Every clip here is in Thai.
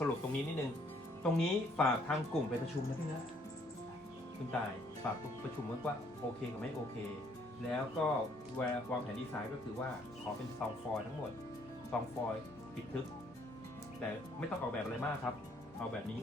สรุปตรงนี้นิดนึง ตรงนี้ฝากทางกลุ่มไปประชุมนะพี่นะคุณตายฝากประชุมว่าโอเคกับไม่โอเค แล้วก็แววางแผนดีไซน์ก็คือว่าขอเป็นซองฟอยล์ทั้งหมดซองฟอยล์ปิดทึบแต่ไม่ต้องออกแบบอะไรมากครับ เอาแบบนี้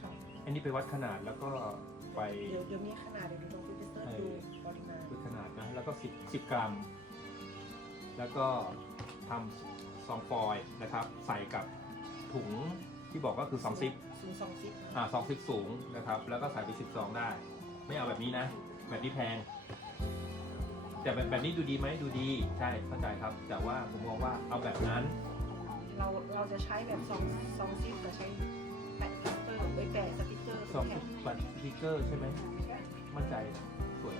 ค่ะอันนี้ไปวัดขนาดแล้วก็ไป เดี๋ยวเดี๋ยวมีขนาดเดี๋ยวดูตรงฟิลิปเตอร์ดูปริมาณวัดขนาดนะ แล้วก็10 10กรัม แล้วก็ ทำซองฟอยล์นะครับ ใส่กับถุงที่บอกก็คือ2ซิปสูงสองซิปอ่าสองซิปสูงนะครับ แล้วก็ใส่ไปสิบซองได้ ไม่เอาแบบนี้นะ แบบนี้แพง แต่แบบแบบนี้ดูดีไหมดูดีใช่เข้าใจครับ แต่ว่าผมมองว่าเอาแบบนั้น เราเราจะใช้แบบสองสองซิปกับใช้แปะสติ๊กเกอร์ไปแปะสติ๊กเกอร์สองแถซิมปบัตรสติกเกอร์ใช่ไหมมั่นใจสวย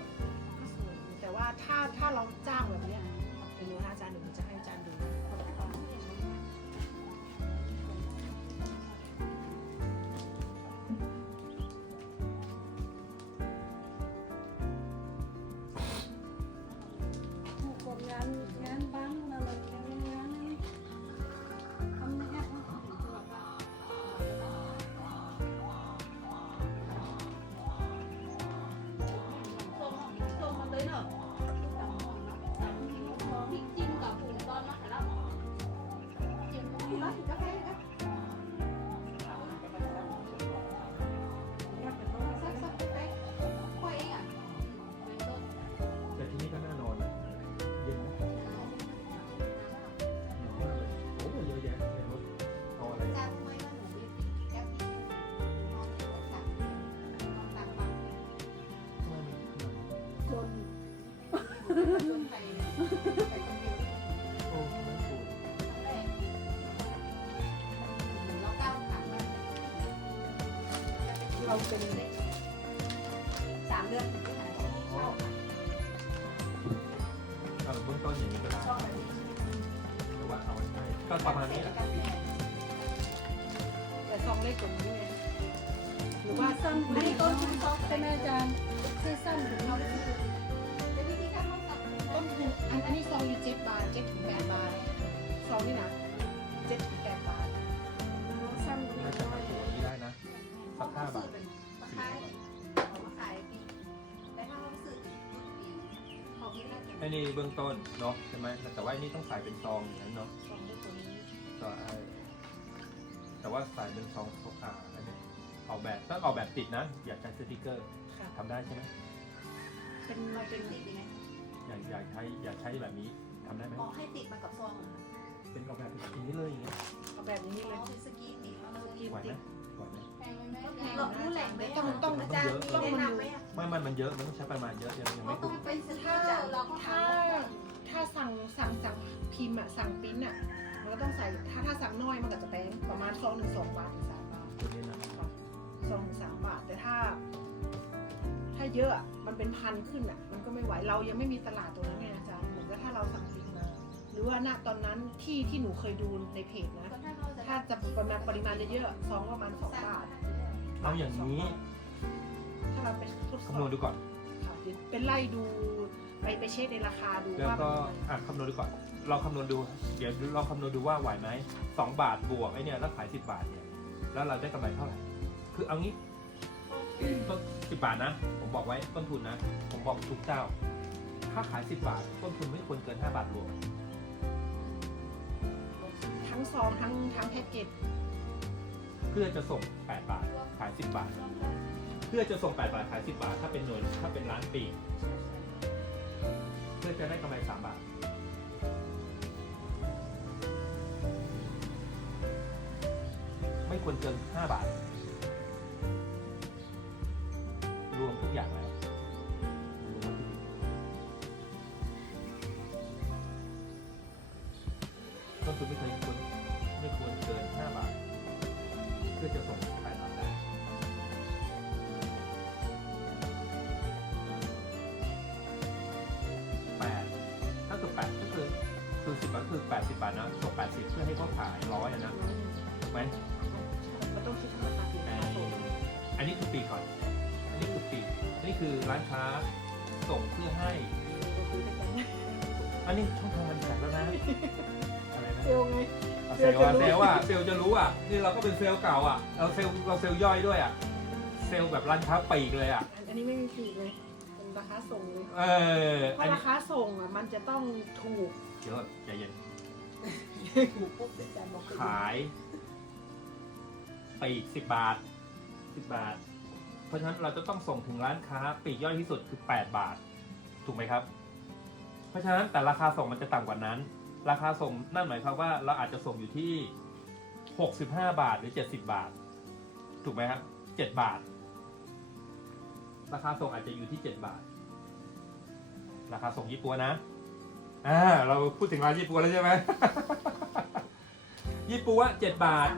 ก็สวยอยู่แต่ว่าถ้าถ้าเราจ้างแบบเนี้ยเดี๋ยวหนูให้อาจารย์ โอ้ไมถูกเราเป็นสามเดือนถึงจะหายเข้าค่ะเอาเบื้องต้นอย่างนี้ก็ได้ชอบแบบนี้หรือว่าเอาไว้ให้ก็ประมาณนี้แหละแต่ซองเล็กกว่านี้ไงหรือว่าสั้นไม่ต้นทุนซอฟใช่ไหมอาจารย์คือสั้นถึงเราได้ อันอันนี้ซองอยู่เจ็ดบาทเจ็ดถึงแปดบาทซองนี่นะเจ็ดถึงแปดบาทสั้นน่าจะเอาตัวนี้ได้นะ สักห้าบาทเป็นมาขายเอามาขายปีแต่ถ้าเราซื้ออีกปีเขาไม่ได้เก็บไอ้นี่เบื้องต้นเนาะใช่ไหมแต่ว่าไอ้นี่ต้องใส่เป็นซองอย่างนั้นเนาะซองเล็กกว่านี้ก็ไอ้แต่ว่าใส่เป็นซองอ่าอันนี้ออกแบบต้องออกแบบติดนะ อยากใช้สติกเกอร์ค่ะทำได้ใช่ไหมเป็นเราเป็นติดยังไง อยากอยากใช้อยากใช้แบบนี้ทำได้ไหมอ๋อให้ติดมากับซองเหรอคะเป็นออกแบบอย่างนี้เลยอย่างเงี้ยเอาแบบนี้อ๋เลอยเป็นสกีติดมาเลยไหวไหมไหวไหมแพงไหมเรารู้แหล่งไหมต้องต้องอาจารย์มีแนะนำไหมอะไม่มันมันเยอะมันต้องใช้ประมาณเยอะยังยังเขาไม่ต้ถูองกไปซื้อถ้าเราก็ถ้าหาถ้าสั่งสั่งสั่งพิมพ์อะสั่งปริ้นอะมันก็ต้องใส่ถ้าถ้าสั่งน้อยมันก็จะแพงประมาณซองหนึ่งสองบาทถึงสามบาทตัวนี้นะซองหนึ่งสามบาท แต่ถ้า ถ้าเยอะอะมันเป็นพันขึ้นอะมันก็ไม่ไหวเรายังไม่มีตลาดตรงนั้นไงอาจารย์เหมือนกับถ้าเราสั่งปริ้นมา หรือว่าณตอนนั้นที่ที่หนูเคยดูในเพจนะ ถ้าจะประมาณปริมาณเยอะๆซองประมาณสองบาทเอาอย่างนี้ ถ้าเราไปทดสอบคำนวณดูก่อนค่ะเดี๋ยวเป็นไล่ดูไปไปเช็คในราคาดูแล้วว่าก็อะคำนวณดูก่อน เราคำนวณดู เดี๋ยวเราคำนวณดูว่าไหวไหมสองบาทบวกไอ้เนี่ยแล้วขายสิบบาทเนี่ยแล้วเราได้กำไรเท่าไหร่ คือเอางี้ ต้นสิบบาทนะ ผมบอกไว้ต้นทุนนะ ผมบอกทุกเจ้า ถ้าขายสิบบาท ต้นทุนไม่ควรเกินห้าบาทรวม ทั้งซองทั้งทั้งแพ็กเกจเพื่อจะส่งแปดบาท ขายสิบบาท เพื่อจะส่งแปดบาทขายสิบบาท ถ้าเป็นหน่วยถ้าเป็นร้านปีกเพื่อจะได้กำไรสามบาทไม่ควรเกินห้าบาท ต้นทุนไม่เคยควรไม่ควรเกินห้าบาท เพื่อจะส่งแปดบาทได้แปดถ้าเกิดแปดก็คือคือสิบบาทคือแปดสิบบาทนะส่งแปดสิบเพื่อให้เขาขายร้อยอะนะถูกไหมก็ต้องคิดถึงราคาสินไอ้ค้าส่งอันนี้คือปีกก่อน อันนี้คือปีกอันนี้คือร้านค้าส่งเพื่อให้ ก็คือได้กันอันนี้ช่องทางมันแตกแล้วนะอะไรนะ เซลไง เซลล์อะเซลล์อะเซลล์จะรู้อะนี่เราก็เป็นเซลล์เก่าอะเราเซลล์เราเซลล์ย่อยด้วยอะเซลล์แบบร้านค้าปลีกเลยอะอันนี้ไม่มีปีกเลยเป็นราคาส่งเลยเออเพอันราะนี้ราคาส่งอะมันจะต้องถูกเดี๋ยวใจเย็นถูกปุ๊บอาจารย์บอกขายปลีกสิบบาทสิบบาท เพราะฉะนั้นเราจะต้องส่งถึงร้านค้าปลีกย่อยที่สุดคือแปดบาท ถูกไหมครับ เพราะฉะนั้นแต่ราคาส่งมันจะต่ำกว่านั้น ราคาส่งนั่นหมายความว่าเราอาจจะส่งอยู่ที่หกสิบห้าบาทหรือเจ็ดสิบาท ถูกไหมครับเจ็ดบาท ราคาส่งอาจจะอยู่ที่เจ็ดบาท ราคาส่งญี่ปุ่นนะอ่าเราพูดถึงร้านญี่ปุ่นแล้วใช่ไหม ญี่ปุ่นเจ็ดบาท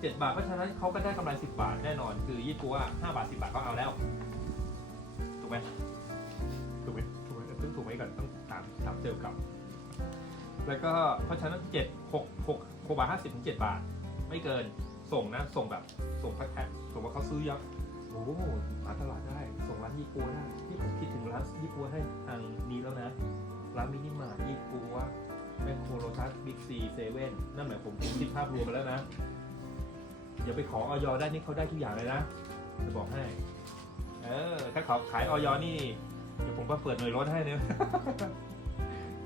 เจ็ดบาทเพราะฉะนั้นเขาก็ได้กำไรสิบบาทแน่นอน คือยี่ปัวห้าบาทสิบาทก็เอาแล้ว ถูกไหม ถูกไหมก่อนต้องถามถามเซลล์กลับแล้วก็เพราะฉะนั้นเจ็ดหกหกหกบาทห้าสิบถึงเจ็ดบาท ไม่เกินส่งนะส่งแบบส่งแพ็คๆส่งว่าเขาซื้อเยอะโอ้โหมาตลาดได้ ส่งร้านยี่ปัวได้ที่ผมคิดถึงร้านยี่ปัวให้ทางนี้แล้วนะ ร้านมินิมาร์ทยี่ปัวแมคโครโลทัสบิ๊กซีเซเว่นนั่นหมายผมคิดภาพรวมไปแล้วนะเดี๋ยวไปขอออยได้นี่เขาได้ทุกอย่างเลยนะจะบอกให้ เออ ถ้าเขาขายออยนี่ เดี๋ยวผมก็เปิดหน่วยรถให้เนี่ย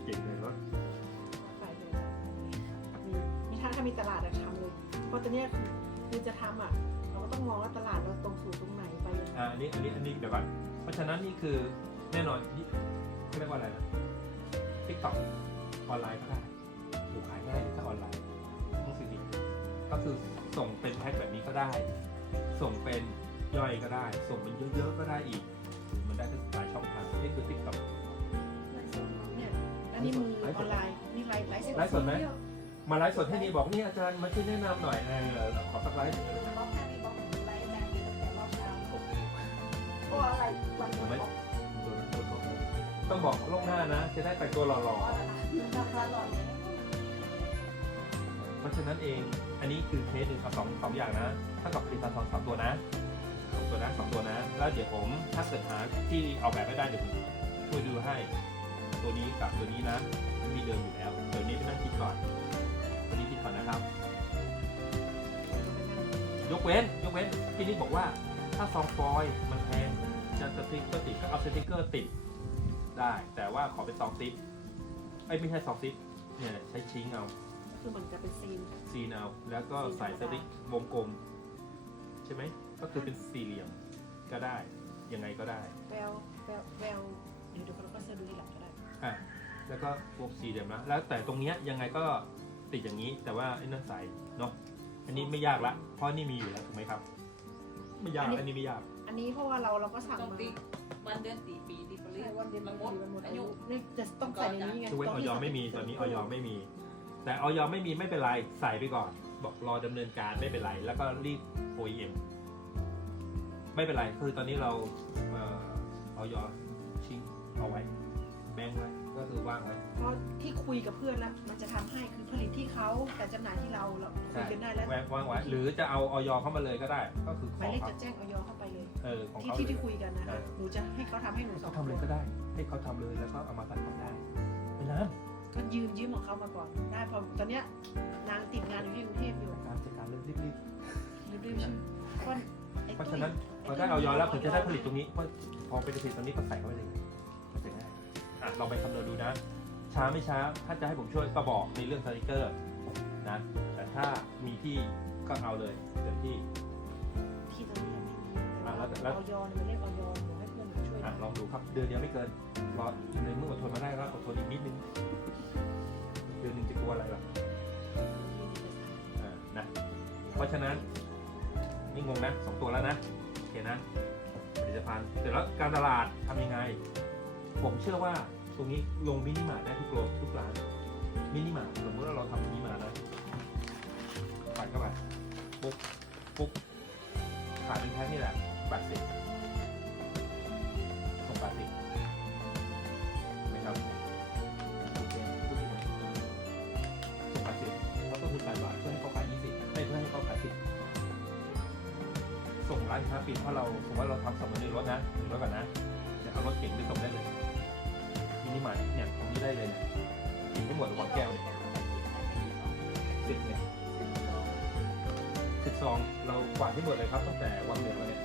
เก่งหน่วยรถขายเลยมีมีถ้าถ้ามีตลาดอะทำเลย เพราะตอนเนี้ยคือคือจะทำอะเราก็ต้องมองว่าตลาดเราตรงสู่ตรงไหนไปยังไงอ่าอันนี้อันนี้อันนี้เดี๋ยวก่อนเพราะฉะนั้นนี่คือแน่นอนนี่เขาเรียกว่าอะไรนะทิกตอกออนไลน์ก็ได้ถูกขายง่ายถ้าออนไลน์ต้องซื้อดิก็คือส่งเป็นแพ็คแบบนี้ก็ได้ ส่งเป็นย่อยก็ได้ ส่งเป็นเยอะๆก็ได้อีก มันได้ทั้งหลายช่องทาง นี่คือทิกตอก เนี่ยอันนี้มือออนไลน์นี่ไลฟ์ไลฟ์สดไลฟ์สดไหม มาไลฟ์สดให้นี่บอกนี่อาจารย์มาช่วยแนะนำหน่อยเออขอสักไลฟ์จะบอกแค่นี้บอกไลฟ์อาจารย์ตั้งแต่รอบเช้าเพราะอะไรวันผมนี้ไม่บอกต้องบอกล่วงหน้านะ จะได้แต่งตัวหล่อราคาหล่อเลยๆ เพราะฉะนั้นเองอันนี้คือเคสหนึ่งครับสองสองอย่างนะถ้ากับผลิตภัณฑ์สองสามตัวนะ สองตัวนะสองตัวนะแล้วเดี๋ยวผมถ้าเกิดหาที่ออกแบบไม่ได้เดี๋ยวผมช่วยดูให้ ตัวนี้กับตัวนี้นะมีเดิมอยู่แล้วเดี๋ยวนี้ไปนั่งคิดก่อนตัวนี้คิดก่อนนะครับ ยกเว้นยกเว้นพี่นิดบอกว่า ถ้าซองฟอยล์มันแพงจะสติ๊กเกอร์ติดก็เอาสติ๊กเกอร์ติดได้ แต่ว่าขอเป็นซองซิปไอ้ยไม่ใช่ซองซิปเนี่ยใช้ชิงเอาก็คือเหมือนกับเป็นซีนซีนเอาแล้วก็ใส่สติ๊กวงกลม ใช่ไหม ก็คือเป็นสี่เหลี่ยมก็ได้ ยังไงก็ได้แววแววแววเดี๋ยวเดี๋ยวเราก็จะดูทีหลังก็ได้อะแล้วก็วงสี่เหลี่ยมนะแล้วแต่ตรงเนี้ยยังไงก็ติดอย่างนี้ แต่ว่าไอ้นั่นใส่เนาะอันนี้ไม่ยากละเพราะนี่มีอยู่แล้วถูกไหมครับ ไม่ยากอันนี้ไม่ยาก อันนี้เพราะว่าเราเราก็สั่งต้องมาตีวันเดือนตีปีตีปรีใช่วันเดือนมัมันนหมดมันหมดอาอายุยุนี่จะต้องใส่ในนี้ไงยกเว้นออยไม่มีตอนนี้ออยไม่มี แต่ออยไม่มีไม่เป็นไรใส่ไปก่อน บอกรอดำเนินการไม่เป็นไร แล้วก็รีบ OEM ไม่เป็นไรคือตอนนี้เราเอ่อออยชิงเอาไว้ แบงค์ไว้ก็คือว่างไว้ เพราะที่คุยกับเพื่อนแล้วมันจะทำให้คือผลิตที่เขาแต่จำหน่ายที่เราเราคุยกันได้แล้วแวว่างไว้ หรือจะเอาออยเข้ามาเลยก็ได้ ก็คือหขมาอยเลขเขาจะแจ้งออยเข้าไปเลย เออของที่เขาที่เลที่ยคุยกันนะเอคะอหนูจะให้เขาทำให้หนูให้สอเขางทำเลยก็ได้ ให้เขาทำเลยแล้วก็เอามาตัดต่อได้ไม่นานก็ยืมยืมของเขามาก่อนได้พอตอนเนี้ยนางติดงานอยู่ที่กรุงเทพอยู่การจัดการเรื่องรีบรีบรีบชื่อเพราะไอ้ๆ เพราะตุ้ยฉะนั้นพอได้ออยแล้วผมจะได้ผลิตตรงนี้เพราะพอไปผลิตตรงนี้ก็ใส่เข้าไปเลยมันจะง่ายอะลองไปคำนวณดูนะ ช้าไม่ช้าถ้าจะให้ผมช่วยก็บอกในเรื่องสติกเกอร์นะแต่ถ้ามีที่ก็เอาเลยเต็มที่ที่ตอนนี้ยังไม่มีอะแล้วแต่แล้วออยเนี่ยมันเรียกออยเดี๋ยวให้เพื่อนหนูช่วยอะลองดูครับเดือนเดียวไม่เกินรอในเมื่ออดทนมาได้ก็อดทนอีกนิดนึงเดือนหนึงจะกลัวอะไรหรออ่านะเพราะฉะนั้น นี่งงนะสองตัวแล้วนะโอเคนะผลิตภัณฑ์เสร็จแล้วการตลาดทำยังไง ผมเชื่อว่าตรงนี้ลงมินิมาร์ทได้ทุกโลทุกร้านมินิมาร์ทสมมติว่าเราทำานค้าปิดเพราะเราสมมติว่าเราทำสมมติหนึ่งรถนะหนึ่งรถก่อนนะเดี๋ยวเอารถเก่งไปส่งได้เลยมินิมาร์ทเนี่ยตรงนี้ได้เลยเนี่ยกินไม่หมดหมดแก้วเนี่ยสิบเนี่ยสิบสองเรากวาดที่หมดเลยครับตั้งแต่วันเหนือมาเนี่ย